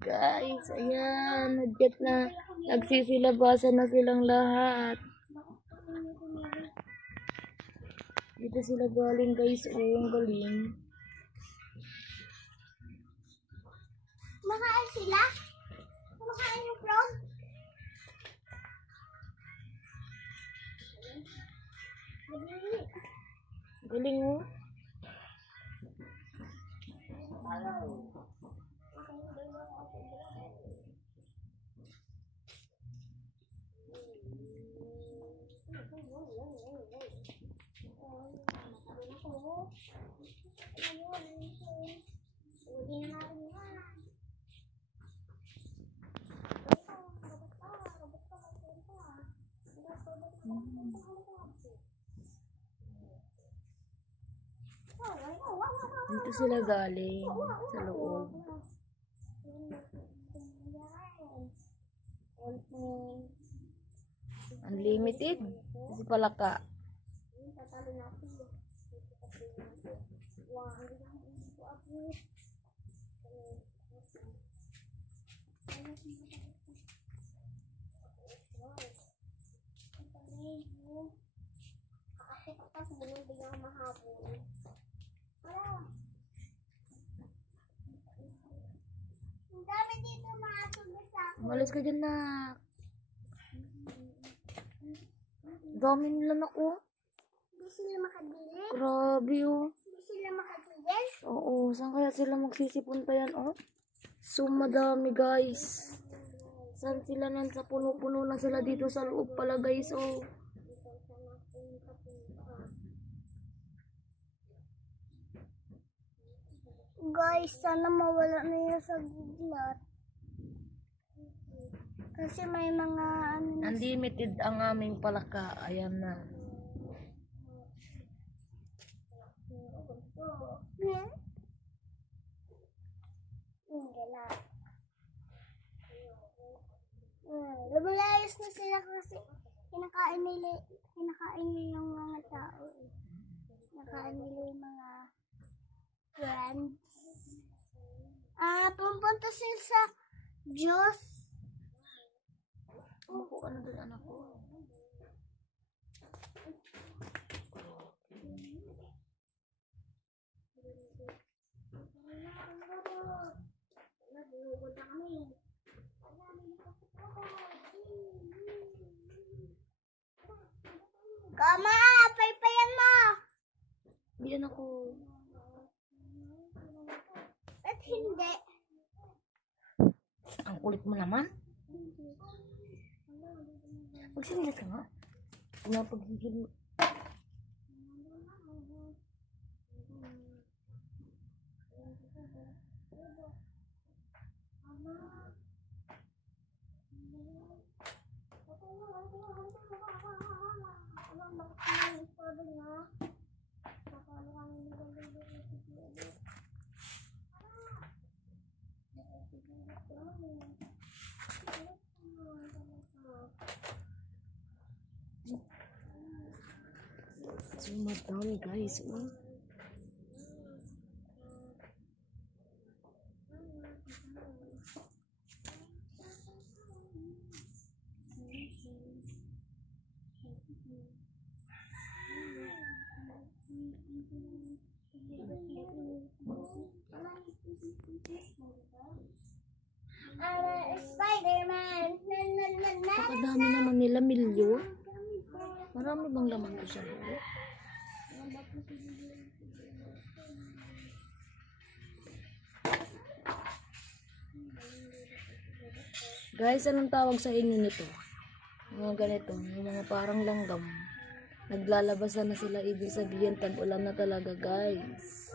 Guys, ayan, nagyat na, nagsisilabasan na silang lahat. Dito sila galing guys, ang galing. Makain sila? Kumakain yung frog? Galing mo. Dito sila galing sa loob. Unlimited. Kasi palaka. Ang dami dito mga tulis ako. Umalis ka dyan na. Dami nila na ko. Hindi sila makabili. Grabe oh. Hindi sila makabili. Oo, saan kaya sila magsisipon pa yan oh? So madami guys. Saan sila nan sa puno-puno na sila dito sa loob pala guys oh. Guys, sana mawala na yan sa guglat. Kasi may mga ano. Unlimited ang aming palaka. Ayan na. Lumalayas na sila kasi kinakain nila yung mga tao. Kinakain nila yung mga friends. Pumunta sila sa Diyos. Ako, ano doon anak ko? Kama, paypayan mo. Diyan ako. At hindi. Ang kulit mo naman. Magsinila ka nga. Pinapaghihil mo. So madami guys. Spider-Man. Napakadami naman nila, milyon. Marami bang laman ko siya? Guys, anong tawag sa inyo nito? Mga ganito, yung mga parang langgam. Naglalabasan na sila, ibig sabihin tag-ulan na talaga guys.